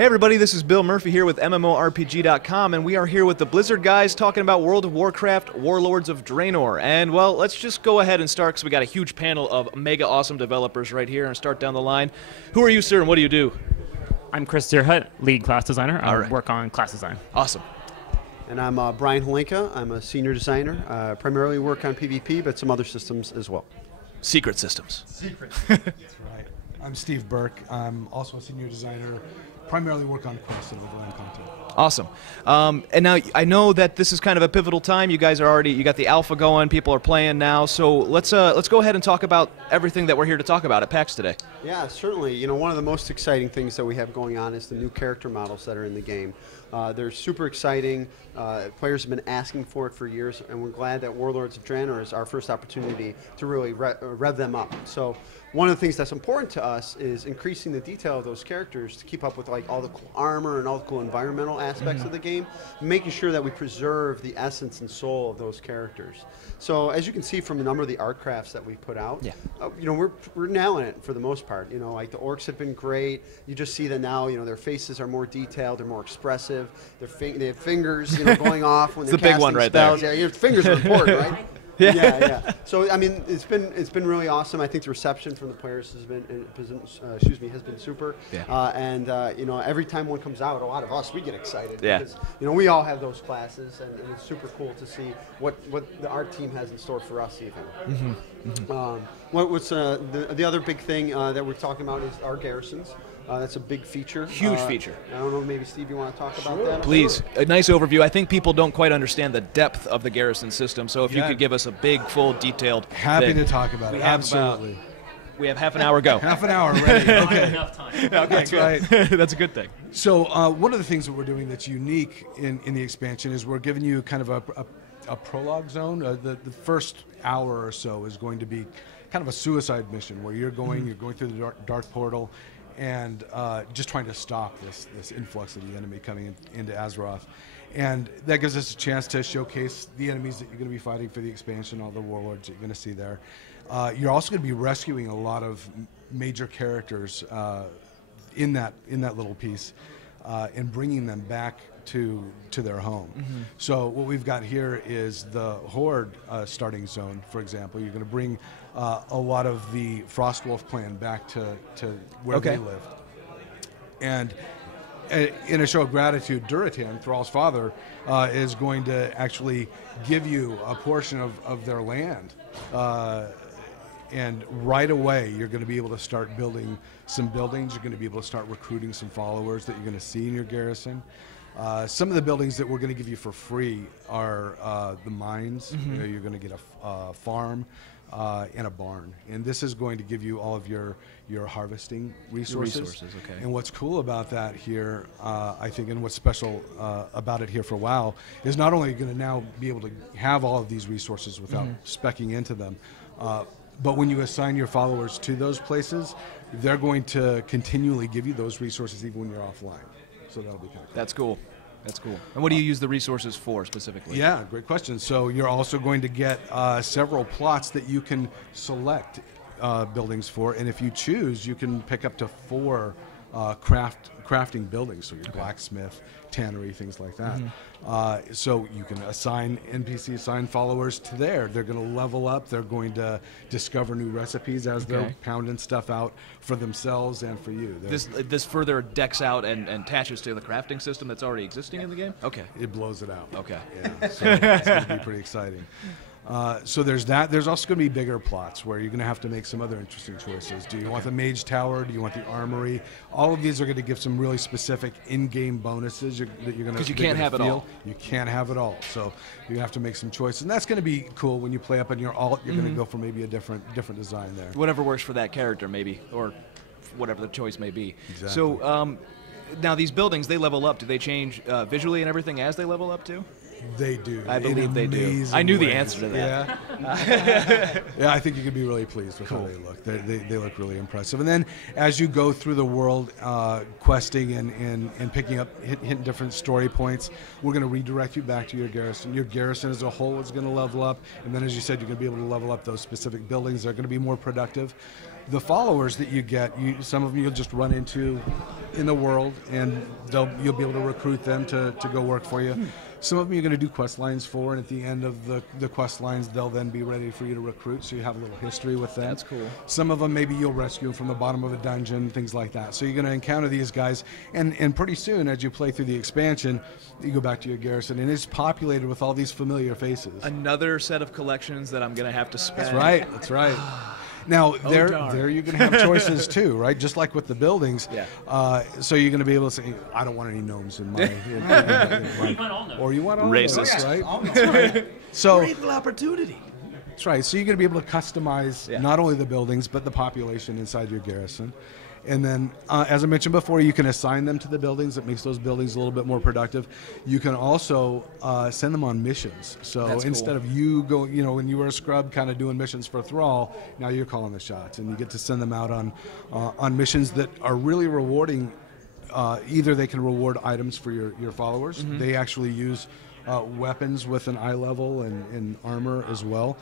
Hey everybody, this is Bill Murphy here with MMORPG.com, and we are here with the Blizzard guys talking about World of Warcraft, Warlords of Draenor. And, well, let's just go ahead and start, because we got a huge panel of mega awesome developers right here, and start down the line. Who are you, sir, and what do you do? I'm Chris Deerhut, lead class designer. I work on class design. Awesome. And I'm Brian Holinka. I'm a senior designer. Primarily work on PvP, but some other systems as well. Secret systems. Secret. That's right. I'm Steve Burke. I'm also a senior designer. Primarily work on quests and overland content. Awesome. And now I know that this is kind of a pivotal time. You guys are already, you got the alpha going, people are playing now. So let's go ahead and talk about everything that we're here to talk about at PAX today. Yeah, certainly. You know, one of the most exciting things that we have going on is the new character models that are in the game. They're super exciting. Players have been asking for it for years, and we're glad that Warlords of Draenor is our first opportunity to really rev them up. So one of the things that's important to us is increasing the detail of those characters to keep up with like all the cool armor and all the cool environmental aspects of the game, making sure that we preserve the essence and soul of those characters. So as you can see from a number of the art crafts that we put out, you know, we're nailing it for the most part. You know, like the orcs have been great. You just see that now, you know, their faces are more detailed, they're more expressive. They have fingers, you know, going off when they're casting big one right spells. there. Yeah, your fingers are important, right? Yeah. Yeah. So I mean, it's been really awesome. I think the reception from the players has been super. Yeah. And you know, every time one comes out, a lot of us we get excited. Yeah. Because you know we all have those classes, and it's super cool to see what our team has in store for us even. What's the other big thing that we're talking about is our garrisons. That's a big feature. Huge feature. I don't know, maybe Steve, you want to talk about that? Please, a nice overview. I think people don't quite understand the depth of the garrison system, so if you could give us a big, full, detailed Happy to talk about it. Absolutely. We have half an hour go. Half an hour ready. Okay. Enough time. Okay, That's good. right. That's a good thing. So one of the things that we're doing that's unique in the expansion is we're giving you kind of a prologue zone. The first hour or so is going to be kind of a suicide mission where you're going through the dark portal, and just trying to stop this influx of the enemy coming into Azeroth. And that gives us a chance to showcase the enemies that you're going to be fighting for the expansion, all the warlords that you're going to see there. You're also going to be rescuing a lot of major characters in that little piece and bringing them back to their home. So what we've got here is the Horde starting zone, for example. You're going to bring a lot of the Frostwolf clan back to where they live. And in a show of gratitude, Duratan, Thrall's father, is going to actually give you a portion of their land. And right away, you're going to be able to start building some buildings. You're going to be able to start recruiting some followers that you're going to see in your garrison. Some of the buildings that we're going to give you for free are the mines. You know, you're going to get a farm and a barn. And this is going to give you all of your harvesting resources. And what's cool about that here, I think, and what's special about it here for WoW, is not only are you going to now be able to have all of these resources without speccing into them, but when you assign your followers to those places, they're going to continually give you those resources even when you're offline. So that'll be kind of cool. That's cool. That's cool. And what do you use the resources for specifically? Yeah, great question. So you're also going to get several plots that you can select buildings for, and if you choose, you can pick up to 4 crafting buildings. So your blacksmith, tannery, things like that. So you can assign followers to there. They're going to level up. They're going to discover new recipes as they're pounding stuff out for themselves and for you. This further decks out and attaches to the crafting system that's already existing in the game? Okay. It blows it out. Okay. Yeah, so it's going to be pretty exciting. So there's that. There's also going to be bigger plots where you're going to have to make some other interesting choices. Do you want the mage tower? Do you want the armory? All of these are going to give some really specific in-game bonuses that you're going to. Because you can't have it all. You can't have it all. So you have to make some choices, and that's going to be cool when you play up on your alt. You're going to go for maybe a different design there. Whatever works for that character, maybe, or whatever the choice may be. Exactly. So now these buildings, they level up. Do they change visually and everything as they level up too? They do. I believe they do. I knew the answer to that. Yeah. Yeah, I think you could be really pleased with how they look. They look really impressive. And then as you go through the world, questing and picking up, hitting different story points, we're going to redirect you back to your garrison. Your garrison as a whole is going to level up. And then, as you said, you're going to be able to level up those specific buildings. They're going to be more productive. The followers that you get, some of them you'll just run into in the world, and you'll be able to recruit them to go work for you. Some of them you're going to do quest lines for, and at the end of the quest lines, they'll then be ready for you to recruit, so you have a little history with them. That's cool. Some of them maybe you'll rescue them from the bottom of a dungeon, things like that. So you're going to encounter these guys, and pretty soon, as you play through the expansion, you go back to your garrison, and it's populated with all these familiar faces. Another set of collections that I'm going to have to spend. That's right. That's right. Now, there you're going to have choices too, right? Just like with the buildings. Yeah. So you're going to be able to say, I don't want any gnomes in my... Or you want all Racist. Gnomes, right? That's right. So, Equal opportunity. that's right. So you're going to be able to customize not only the buildings, but the population inside your garrison. And then, as I mentioned before, you can assign them to the buildings. It makes those buildings a little bit more productive. You can also send them on missions. So That's instead cool. of you going, you know, when you were a scrub kind of doing missions for Thrall, now you're calling the shots. And you get to send them out on missions that are really rewarding. Either they can reward items for your followers. Mm-hmm. They actually use weapons with an eye level and armor as well.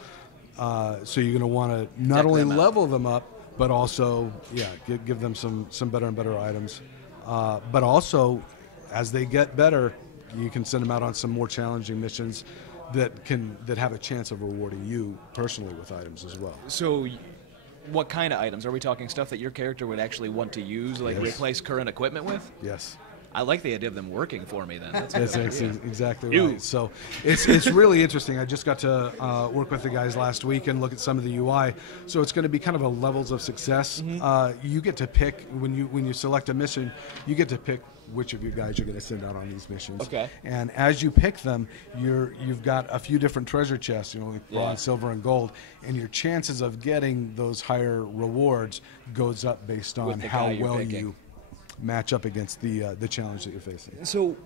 So you're going to want to not Deck only them out. level them up, but also, give them some better and better items. But also, as they get better, you can send them out on some more challenging missions that have a chance of rewarding you personally with items as well. So, what kind of items? Are we talking stuff that your character would actually want to use, like replace current equipment with? Yes. I like the idea of them working for me then. That's That's good. exactly Ew. right. So it's really interesting. I just got to work with the guys last week and look at some of the UI. So it's going to be kind of a levels of success. You get to pick when you select a mission. You get to pick which of your guys you're going to send out on these missions. Okay. And as you pick them, you've got a few different treasure chests. You know, like bronze, silver, and gold. And your chances of getting those higher rewards goes up based on With the how guy you're well picking. you match up against the challenge that you're facing. So,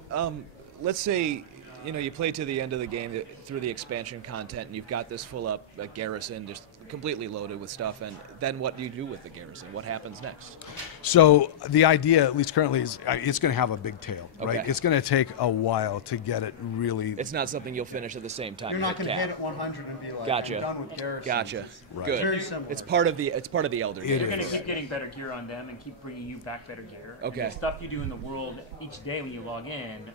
let's say you play to the end of the game through the expansion content, and you've got this full up garrison, just completely loaded with stuff. And then what do you do with the garrison? What happens next? So the idea, at least currently, is it's going to have a big tail, right? Okay. It's going to take a while to get it really. It's not something you'll finish at the same time. You're not going going to hit it 100 and be like, Gotcha. I'm done with Garrisons. Gotcha. Right. Good. Very similar. It's part of the elder game. You're going to keep getting better gear on them and keep bringing you back better gear. Okay. And the stuff you do in the world each day when you log in,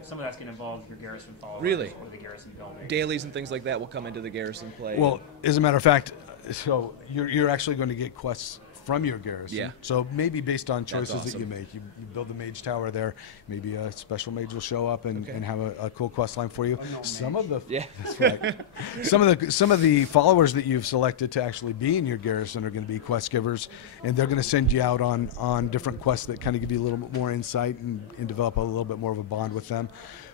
some of that's going to involve your garrison followers Really? or the garrison building. Dailies and things like that will come into the garrison play. Well, as a matter of fact, so you're actually going to get quests from your garrison. Yeah. So maybe based on choices that awesome. you make, you build the mage tower there. Maybe a special mage will show up and have a cool quest line for you. Some of the that's right. Some of the followers that you've selected to actually be in your garrison are going to be quest givers, and they're going to send you out on different quests that kind of give you a little bit more insight and develop a little bit more of a bond with them.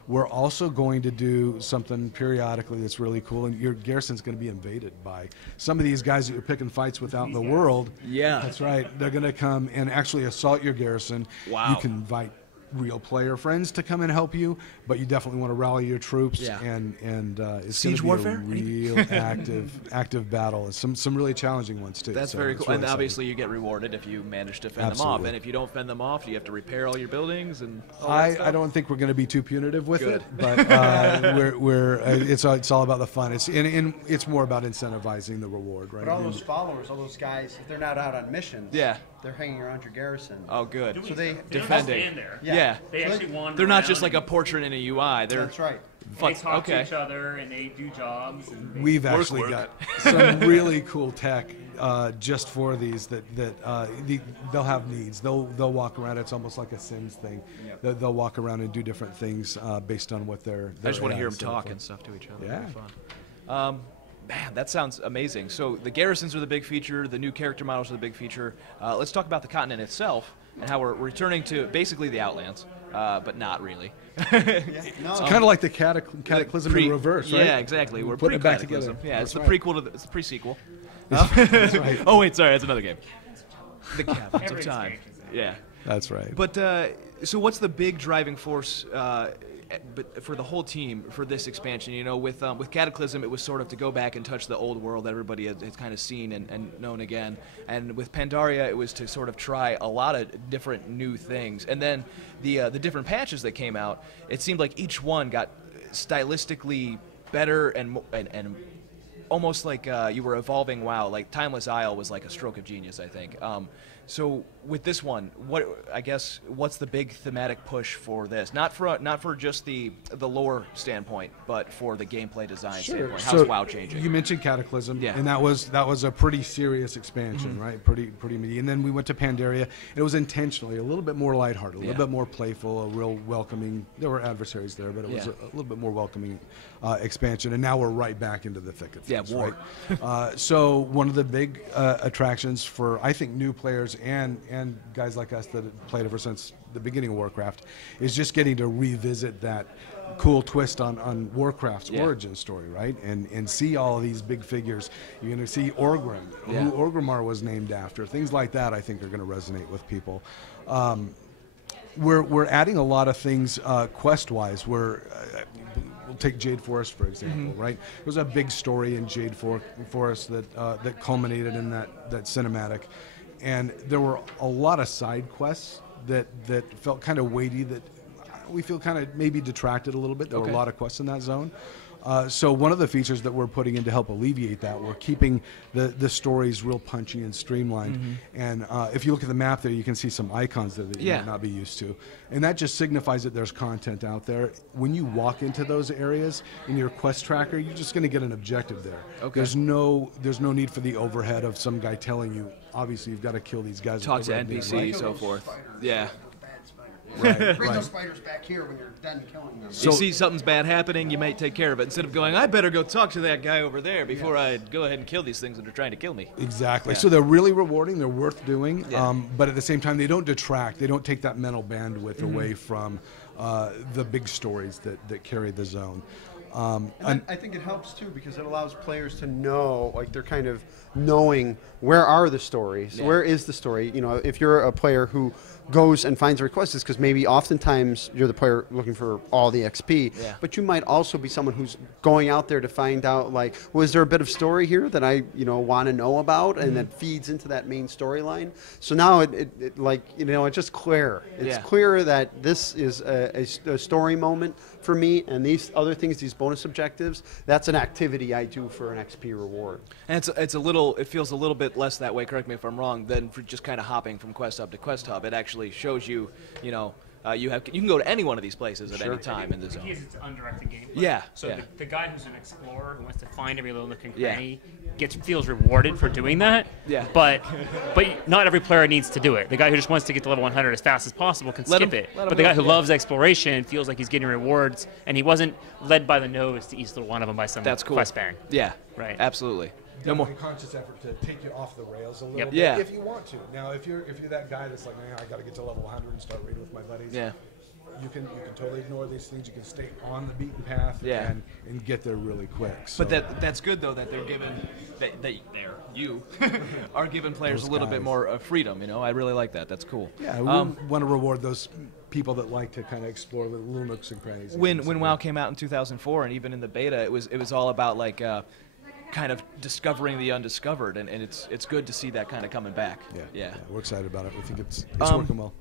We're also going to do something periodically that's really cool, and your garrison's going to be invaded by some of these guys that you're picking fights with out in the world. Yeah. That's right. They're going to come and actually assault your garrison. Wow. You can invite real player friends to come and help you, but you definitely want to rally your troops. Yeah. And it's Siege going to be warfare? a real active battle. And some really challenging ones too. That's so very it's cool. really And exciting. obviously you get rewarded if you manage to fend them off. Absolutely. And if you don't fend them off, you have to repair all your buildings and all that I stuff? don't think we're going to be too punitive with Good. it, but it's all about the fun. It's more about incentivizing the reward, right? But all those followers, all those guys, if they're not out on missions, they're hanging around your garrison. Oh, good. So they don't just defending. stand there. Yeah. They So actually wander They're not around just like a and portrait in a UI. They're That's right. fun. They talk to Okay. each other and they do jobs. And We've actually work. got some really cool tech just for these that they'll have needs. They'll walk around. It's almost like a Sims thing. They'll walk around and do different things based on what they're. I just want to hear them AI stand talk for. and stuff to each other. Yeah. Very fun. Man, that sounds amazing. So the garrisons are the big feature. The new character models are the big feature. Let's talk about the continent itself and how we're returning to basically the Outlands, but not really. No, Kind of like the cataclysm in reverse, right? Yeah, exactly. We're putting it back pre-cataclysm. together. Yeah, it's the That's right. prequel to it's the pre-sequel. That's right. Oh wait, sorry, that's another game. The Caverns of Every Time. expansion's that. Yeah. That's right. But so what's the big driving force but for the whole team for this expansion? With Cataclysm, it was sort of to go back and touch the old world that everybody has kind of seen and known again. And with Pandaria, it was to sort of try a lot of different new things. And then the different patches that came out, it seemed like each one got stylistically better and almost like you were evolving WoW. Like Timeless Isle was like a stroke of genius, I think. So with this one, what's the big thematic push for this? Not for just the lore standpoint, but for the gameplay design standpoint. How's WoW changing? You mentioned Cataclysm, yeah, and that was a pretty serious expansion, right? Pretty meaty. And then we went to Pandaria, and it was intentionally a little bit more lighthearted, a little bit more playful, a real welcoming. There were adversaries there, but it was a little bit more welcoming expansion. And now we're right back into the thick of things. War. Right? So one of the big attractions for, I think, new players and guys like us that have played ever since the beginning of Warcraft is just getting to revisit that cool twist on Warcraft's origin story, right? And see all of these big figures. You're going to see Orgrim, who Orgrimmar was named after. Things like that, I think, are going to resonate with people. We're adding a lot of things quest-wise. We'll take Jade Forest, for example, right? It was a big story in Jade Forest that culminated in that cinematic. And there were a lot of side quests that felt kind of weighty, that we feel kind of maybe detracted a little bit. There were a lot of quests in that zone. So one of the features that we're putting in to help alleviate that, we're keeping the stories real punchy and streamlined. And if you look at the map there, you can see some icons there that you might not be used to. And that just signifies that there's content out there. When you walk into those areas in your quest tracker, you're just going to get an objective there. There's no need for the overhead of some guy telling you, obviously, you've got to kill these guys. Talk to NPC, so forth. Yeah. Bring those spiders back here when you're done killing them. So, you see something's bad happening, you might take care of it instead of going, I better go talk to that guy over there before I go ahead and kill these things that are trying to kill me. Exactly. So they're really rewarding. They're worth doing. But at the same time, they don't detract. They don't take that mental bandwidth away from the big stories that carry the zone. And I think it helps too because it allows players to know, like they're kind of knowing where are the stories, where is the story. You know, if you're a player who goes and finds a request, it's because maybe oftentimes you're the player looking for all the XP, but you might also be someone who's going out there to find out, like, well, is there a bit of story here that I, want to know about, and that feeds into that main storyline. So now it like, it's just clear. It's clear that this is a story moment for me, and these other things, these bonus objectives, that's an activity I do for an XP reward. And it feels a little bit less that way, correct me if I'm wrong, than for just kind of hopping from quest hub to quest hub. It actually shows you, you can go to any one of these places at any time in the zone. Because it's undirected gameplay. So the guy who's an explorer who wants to find every little nook and cranny feels rewarded for doing that. But not every player needs to do it. The guy who just wants to get to level 100 as fast as possible can skip it. But the guy who loves exploration feels like he's getting rewards, and he wasn't led by the nose to each little one of them by some quest bang. Yeah, right. Absolutely. No more conscious effort to take you off the rails a little bit if you want to. Now, if you're that guy that's like, man, I got to get to level 100 and start raiding with my buddies. You can totally ignore these things. You can stay on the beaten path and get there really quick. So. But that's good though that they're given you are giving players a little bit more freedom. I really like that. That's cool. Yeah, we want to reward those people that like to kind of explore the little nooks and crannies. When WoW came out in 2004 and even in the beta, it was all about like. Kind of discovering the undiscovered, and it's good to see that kind of coming back. Yeah, we're excited about it. We think it's working well.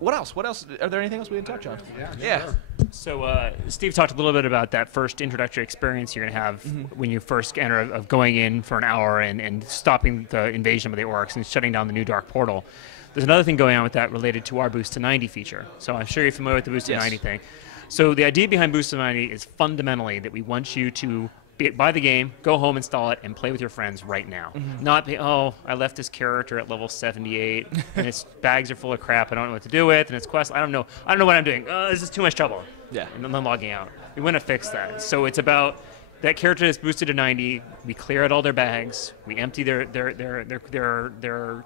What else? Are there anything else we didn't touch on? Sure. So Steve talked a little bit about that first introductory experience you're going to have when you first enter, of going in for an hour and stopping the invasion of the orcs and shutting down the new dark portal. There's another thing going on with that related to our Boost to 90 feature. So I'm sure you're familiar with the Boost to 90 thing. So the idea behind Boost to 90 is fundamentally that we want you to buy the game, go home, install it, and play with your friends right now. Not, I left this character at level 78, and its bags are full of crap. I don't know what to do with, and its quest, I don't know what I'm doing. This is too much trouble. And then logging out. We want to fix that. So it's about that character that's boosted to 90. We clear out all their bags. We empty their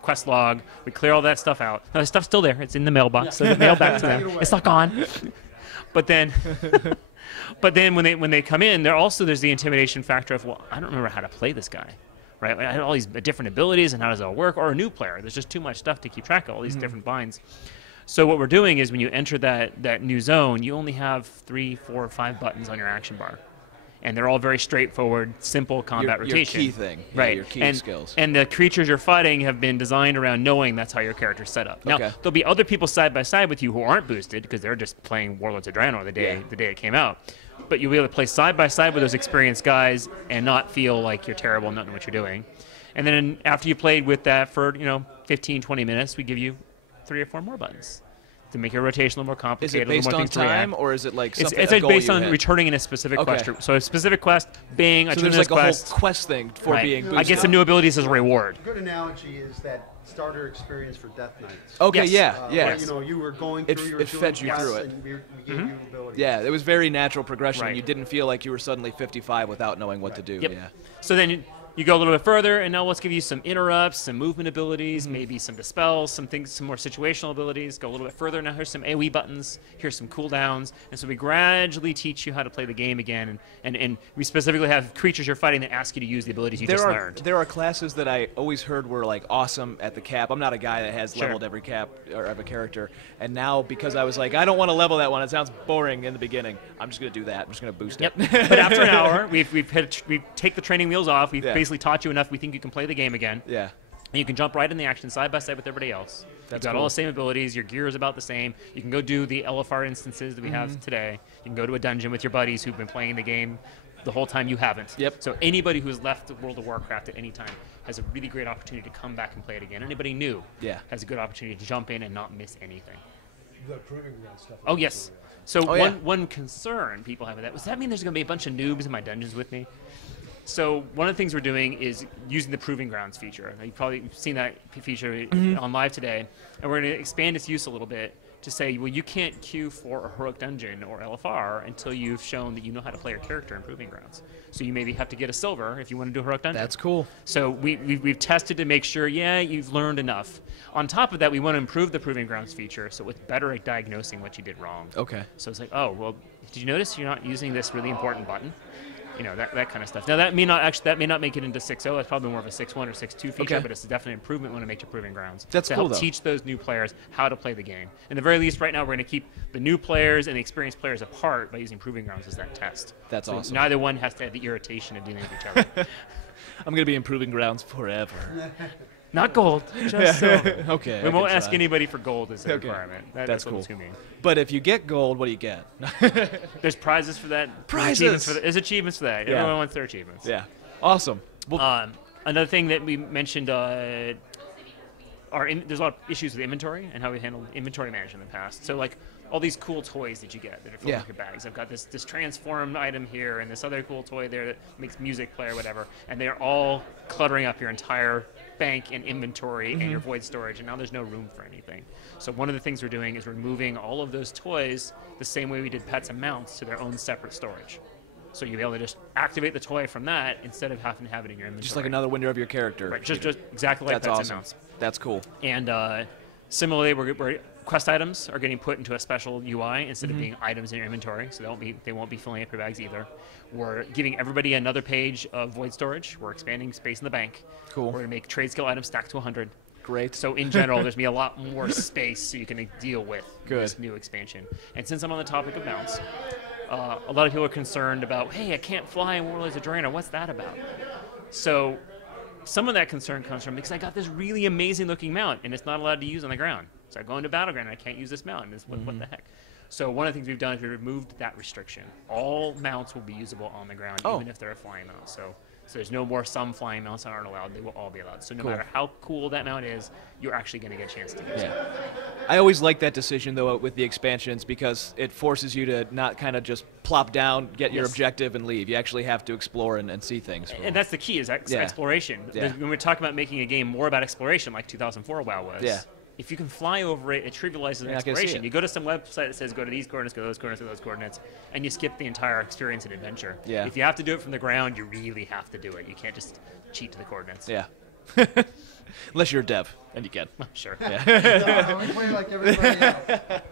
quest log. We clear all that stuff out. Now, the stuff's still there. It's in the mailbox. So the mail back to them. It's not gone. But then when they come in, there's the intimidation factor of, well, I don't remember how to play this guy, right? I had all these different abilities, and how does it all work? Or a new player. There's just too much stuff to keep track of, all these different binds. So what we're doing is when you enter that new zone, you only have 3, 4, 5 buttons on your action bar. and they're all very straightforward, simple combat rotation. Your key thing. Yeah, right. your key and, skills. And the creatures you're fighting have been designed around knowing that's how your character's set up. Now, there'll be other people side by side with you who aren't boosted because they're just playing Warlords of Draenor the day it came out. But you'll be able to play side by side with those experienced guys and not feel like you're terrible and not know what you're doing. And then after you played with that for 15, 20 minutes, we give you 3 or 4 more buttons to make your rotation a little more complicated. Is it based more on things to react. time, or is it like something? It's based on returning in a specific quest. So a specific quest, bing, I so turn there's this like quest. a whole quest thing for being boosted. I get some new abilities as a reward. A good analogy is that starter experience for Death Knights. Okay, Yes. yeah. You were going through, you were it doing fed you quests through it. and we gave you abilities. Yeah, it was very natural progression. Right. You didn't feel like you were suddenly 55 without knowing what to do. Yep. Yeah. So then you go a little bit further, and now let's give you some interrupts, some movement abilities, maybe some dispels, some more situational abilities. Go a little bit further. Now here's some AoE buttons. Here's some cooldowns. And so we gradually teach you how to play the game again. And we specifically have creatures you're fighting that ask you to use the abilities you just learned. There are classes that I always heard were like awesome at the cap. I'm not a guy that has Sure. leveled every cap or every character. And now because I was like, I don't want to level that one. It sounds boring in the beginning. I'm just going to do that. I'm just going to boost Yep. it. But after an hour, we take the training wheels off. We've Yeah. basically taught you enough. We think you can play the game again. Yeah. And you can jump right in the action side by side with everybody else. You've got all the same abilities. Your gear is about the same. You can go do the LFR instances that we have today. You can go to a dungeon with your buddies who've been playing the game the whole time you haven't. Yep. So anybody who's left the World of Warcraft at any time has a really great opportunity to come back and play it again. Anybody new has a good opportunity to jump in and not miss anything. The proving ground stuff. Oh, yes. So yeah. one concern people have with that, does that mean there's going to be a bunch of noobs in my dungeons with me? So one of the things we're doing is using the Proving Grounds feature. You've probably seen that feature on live today. And we're going to expand its use a little bit to say, well, you can't queue for a heroic dungeon or LFR until you've shown that you know how to play your character in Proving Grounds. So you maybe have to get a silver if you want to do a heroic dungeon. That's cool. So we've tested to make sure, you've learned enough. On top of that, we want to improve the Proving Grounds feature so it's better at diagnosing what you did wrong. Okay. So it's like, oh, well, did you notice you're not using this really important button? That kind of stuff. Now that may not make it into 6.0. It's probably more of a 6.1 or 6.2 feature, but it's a definite improvement when it makes your Proving Grounds. That's to cool, help though. teach those new players how to play the game. In the very least, right now we're going to keep the new players and the experienced players apart by using Proving Grounds as that test. That's so awesome. Neither one has to have the irritation of dealing with each other. I'm going to be improving grounds forever. Not gold, just silver. Okay. We I won't can ask try. anybody for gold as a Okay. requirement. That's what cool. it's going to mean. But if you get gold, what do you get? There's prizes for that. Prizes! There's achievements for that. Yeah. Everyone wants their achievements. Yeah. Awesome. Well, Another thing that we mentioned, there's a lot of issues with inventory and how we handled inventory management in the past. So like all these cool toys that you get that are filling up your bags. I've got this transformed item here and this other cool toy there that makes music play or whatever, and they're all cluttering up your entire bank and inventory and your void storage, and now there's no room for anything. So one of the things we're doing is we're moving all of those toys the same way we did pets and mounts to their own separate storage. So you'll be able to just activate the toy from that instead of having to have it in your inventory. just like another window of your character. Right, just exactly like That's pets awesome. and mounts. That's cool. And similarly, we're quest items are getting put into a special UI instead of being items in your inventory, so they won't be filling up your bags either. We're giving everybody another page of void storage. We're expanding space in the bank. Cool. We're going to make trade skill items stack to 100. Great. So in general, there's going to be a lot more space so you can deal with this new expansion. And since I'm on the topic of mounts, a lot of people are concerned about, hey, I can't fly in Warlords of Draenor. What's that about? So some of that concern comes from because I got this really amazing looking mount and it's not allowed to use on the ground. So I go into Battleground and I can't use this mount. What the heck? So one of the things we've done is we removed that restriction. All mounts will be usable on the ground, even if they're a flying mount. So there's no more some flying mounts that aren't allowed. They will all be allowed. So no matter how cool that mount is, you're actually going to get a chance to use it. I always like that decision, though, with the expansions because it forces you to not kind of just plop down, get your objective, and leave. You actually have to explore and see things. And that's the key is exploration. When we're talking about making a game more about exploration, like 2004 WoW was, if you can fly over it, it trivializes exploration. You go to some website that says go to these coordinates, go to those coordinates, go to those coordinates, and you skip the entire experience and adventure. If you have to do it from the ground, you really have to do it. You can't just cheat to the coordinates. Unless you're a dev, and you can. Sure. No, we play like everybody else.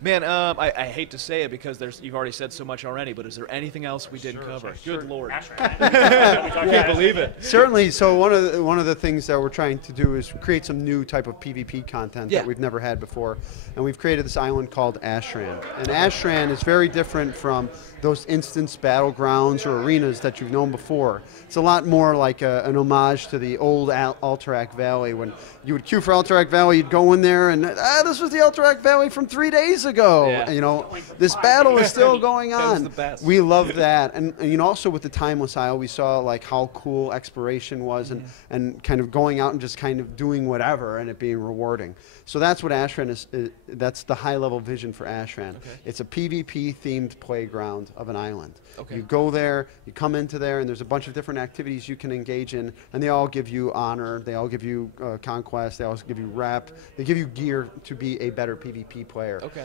Man, I hate to say it because you've already said so much already, but is there anything else we didn't cover? Good Lord. Can't believe it. Certainly. So one of the things that we're trying to do is create some new type of PvP content that we've never had before, and we've created this island called Ashram. And Ashram is very different from those instance battlegrounds or arenas that you've known before. It's a lot more like an homage to the old Alterac Valley. When you would queue for Alterac Valley, you'd go in there and this was the Alterac Valley from 3 days ago. Yeah. You know, this battle is still going on. That was the best. We love that, and you know, also with the Timeless Isle, we saw like how cool exploration was, and kind of going out and just kind of doing whatever, and it being rewarding. So that's what Ashran is. That's the high-level vision for Ashran. Okay. It's a PvP-themed playground of an island. Okay. You go there, you come into there, and there's a bunch of different activities you can engage in, and they all give you honor, they all give you conquest, they also give you rep, they give you gear to be a better PvP player. Okay.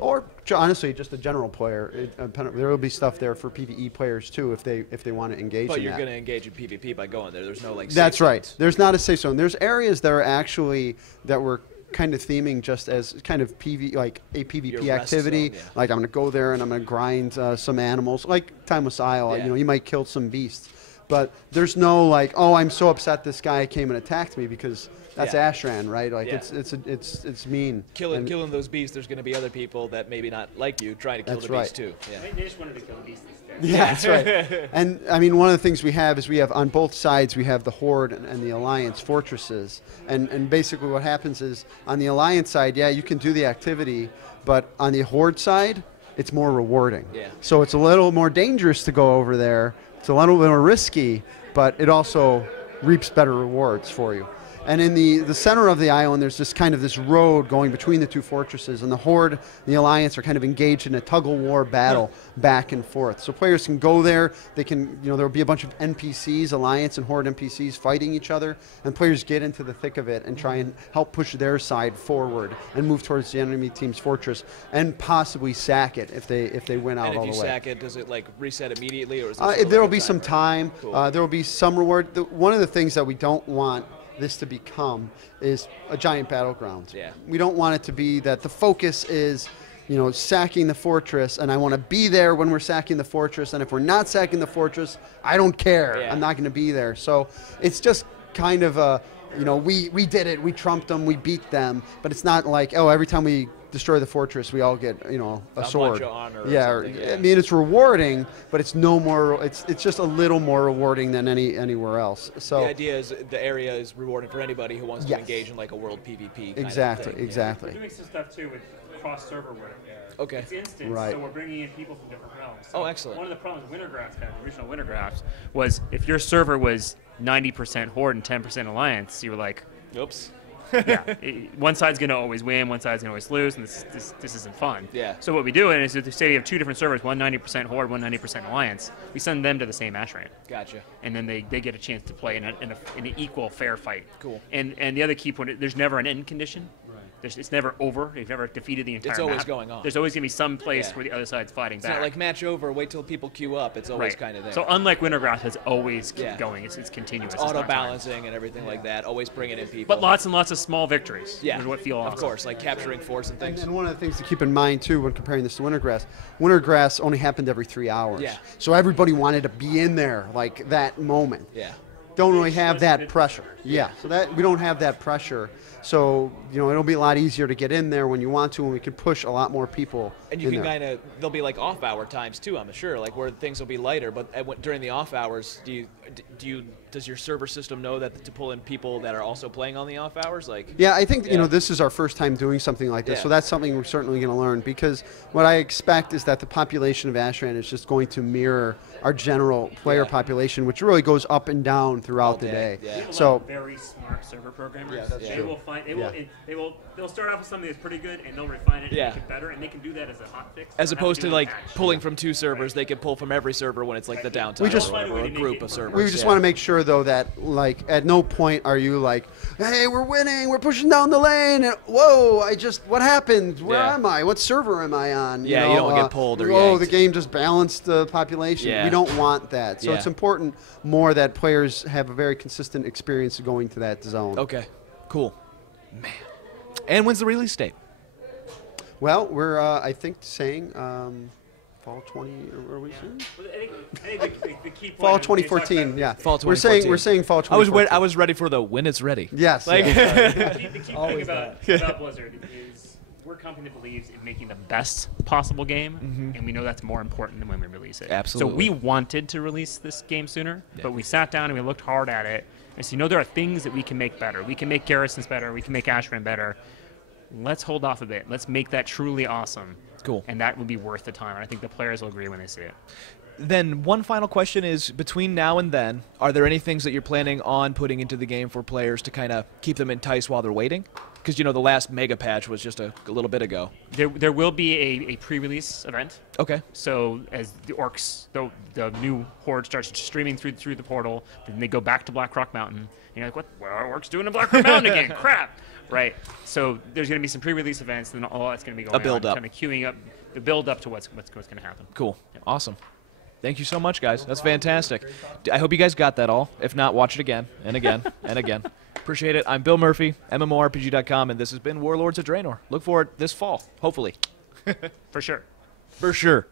Or honestly, just a general player. There will be stuff there for PvE players too if they want to engage in that. But you're going to engage in PvP by going there. There's no like. That's safe right. zones. There's not a safe zone. There's areas that are actually that we're kind of theming just as kind of like a Your PvP rest activity. zone, yeah. Like I'm going to go there and I'm going to grind some animals, like Timeless Isle. Yeah. You know, you might kill some beasts, but there's no like, oh, I'm so upset this guy came and attacked me, because that's Yeah. Ashran, right? Like Yeah. it's mean. Killing And those beasts, there's going to be other people that maybe not like you trying to kill That's the beast right. too. Yeah. They just wanted to kill the beast instead. Yeah, that's right. And I mean, one of the things we have is we have on both sides, we have the Horde and the Alliance fortresses. And basically what happens is on the Alliance side, yeah, you can do the activity, but on the Horde side, it's more rewarding. Yeah. So it's a little more dangerous to go over there. It's a little bit more risky, but it also reaps better rewards for you. And in the center of the island, there's just kind of this road going between the two fortresses, and the Horde and the Alliance are kind of engaged in a tug-of-war battle back and forth. So players can go there, they can, you know, there'll be a bunch of NPCs, Alliance and Horde NPCs fighting each other, and players get into the thick of it and try and help push their side forward and move towards the enemy team's fortress and possibly sack it if they win out And all if the you way. sack it, does it like reset immediately, or is there There will be some time. Cool. There will be some reward. One of the things that we don't want this to become is a giant battleground. Yeah. We don't want it to be that the focus is, you know, sacking the fortress, and I want to be there when we're sacking the fortress, and if we're not sacking the fortress, I don't care. Yeah. I'm not going to be there. So it's just kind of a, you know, we did it, we trumped them, we beat them, but it's not like, oh, every time we destroy the fortress, we all get, you know, a sword. bunch of honor or yeah, something, yeah. I mean, it's rewarding, but it's no more. It's just a little more rewarding than anywhere else. So The idea is the area is rewarding for anybody who wants to Yes. engage in like a world PvP. Kind exactly, of thing. exactly. We're doing some stuff too with cross-server work. Okay. It's instant, Right. so we're bringing in people from different realms. Oh, excellent. One of the problems Wintergraphs had, the original Wintergraphs, was if your server was 90% Horde and 10% Alliance, you were like, Oops. one side's going to always win, one side's going to always lose, and this isn't fun. Yeah. So what we do is, if say you have two different servers, one 90% Horde, one 90% Alliance, we send them to the same ashram. Gotcha. And then they get a chance to play in an equal, fair fight. Cool. And the other key point, there's never an end condition. It's never over. They've never defeated the entire It's always map. going on. There's always going to be some place Yeah. where the other side's fighting It's back. not like match over, wait till people queue up. It's always Right. kind of there. So unlike Wintergrass, it's always Yeah. going. It's continuous. It's It's not auto timed. balancing and everything like that. Always bringing in people. But lots and lots of small victories. Yeah. Is what feel awesome. Of course, like capturing force and things. And one of the things to keep in mind too when comparing this to Wintergrass only happened every 3 hours. Yeah. So everybody wanted to be in there like that moment. Yeah. Don't really have that pressure. Yeah. So that we don't have that pressure. So, you know, it'll be a lot easier to get in there when you want to, and we can push a lot more people. And you in can there. kind of, there'll be like off-hour times too, I'm sure, like where things will be lighter. But during the off hours, does your server system know that to pull in people that are also playing on the off hours? Like, Yeah, I think you Yeah. know this is our first time doing something like this, Yeah. so that's something we're certainly going to learn. Because what I expect is that the population of Ashran is just going to mirror our general player Yeah. population, which really goes up and down throughout the day. yeah. People So are very smart server programmers. Yeah, that's they true. will find Yeah. they'll start off with something that's pretty good and they'll refine it Yeah. and make it better, and they can do that as a hot fix. as They don't have opposed do to it like in patch. pulling from two servers, they can pull from every server when it's like the downtime We just- or whatever, or a group of servers. we just yeah. want to make sure though that like at no point are you like, hey, we're winning, we're pushing down the lane, and whoa, what happened? Where Yeah. am I? What server am I on? Yeah, you don't wanna get pulled or oh, yanked. the game just balanced the population. Yeah. We don't want that. So Yeah. it's important more that players have a very consistent experience going to that zone. Okay, cool. Man. And when's the release date? Well, we're I think saying fall 20. Are we saying? I think the key point Fall when you talk 2014. about- Yeah. Fall We're 2014. saying fall 2014. I was ready for the when it's ready. Yes. Like- yes. The key thing Always about Blizzard is we're a company that believes in making the best possible game, and we know that's more important than when we release it. Absolutely. So we wanted to release this game sooner, but we sat down and we looked hard at it and said, there are things that we can make better. We can make Garrisons better. We can make ashram better. Let's hold off a bit. Let's make that truly awesome. Cool. And that would be worth the time. And I think the players will agree when they see it. Then one final question is, between now and then, are there any things that you're planning on putting into the game for players to kind of keep them enticed while they're waiting? Because, the last mega patch was just a little bit ago. There will be a pre-release event. Okay. So as the orcs, the new horde starts streaming through the portal, then they go back to Blackrock Mountain. And you're like, what are orcs doing in Blackrock Mountain again? Crap! Right. So there's going to be some pre-release events, and then all that's going to be going A build-up. kind of queuing up the build-up to what's going to happen. Cool. Awesome. Thank you so much, guys. That's fantastic. I hope you guys got that all. If not, watch it again and again and again. Appreciate it. I'm Bill Murphy, MMORPG.com, and this has been Warlords of Draenor. Look for it this fall, hopefully. For sure. For sure.